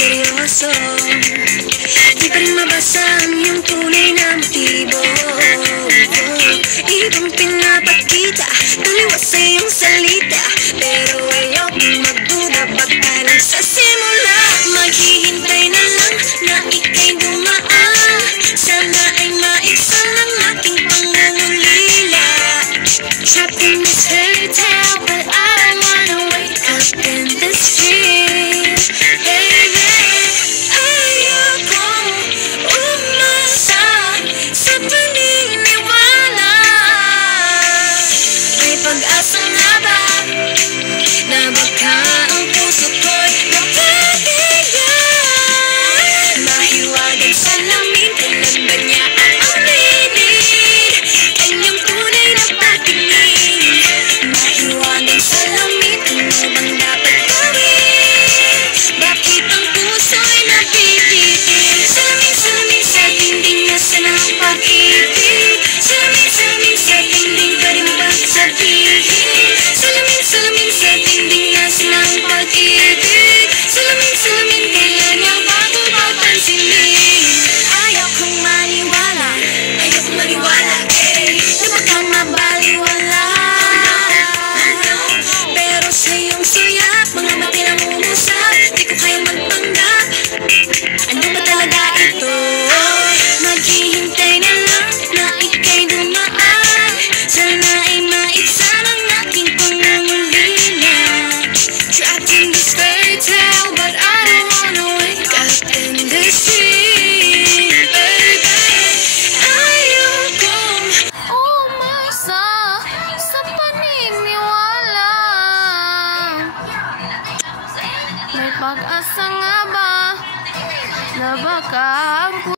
misteryoso. Di pa rin mabasa ang iyong tunay na motibo. Ibang pinapakita, taliwas sa iyong salita, pero ayokong magduda, baka lang sa simula. Maghihintay na lang na ika'y dumaan, sana ay maiksan ang aking pangungulila. Trapped in this fairy tale, but I don't wanna wake up in this dream. Baby, ayokong umasa sa paniniwala. May pag-asa nga ba na baka ang puso ko'y mapatigyan? Mahiwagang salamin, kailan ba niya aaminin kanyang tunay na patingin? Mahiwagang salamin, ano bang dapat gawin? Bakit ang puso'y napipitin? Salamin, salamin sa dingding, nasaan ang pag-ibig? Salamin, salamin sa dingding, pwede mo bang sabihin? Salamin, salamin sa dingding, nasaan ang pag-ibig? Salamin, salamin, kailan niya bago papansinin? Ayokong maniwala, ayokong maniwala, na baka mabaliwala. Pero sa iyong suyak, mga mati lang umusap, di ko kayang magpanggap. Ano ba talaga ito? Maghihintay na lang na ika'y dumaan, sana ay maiksan ang aking pangungulila. Trapped in this fairy tale, but I don't wanna wake up in this dream. Baby, ayokong umasa sa paniniwala. May pag-asa nga ba na baka ang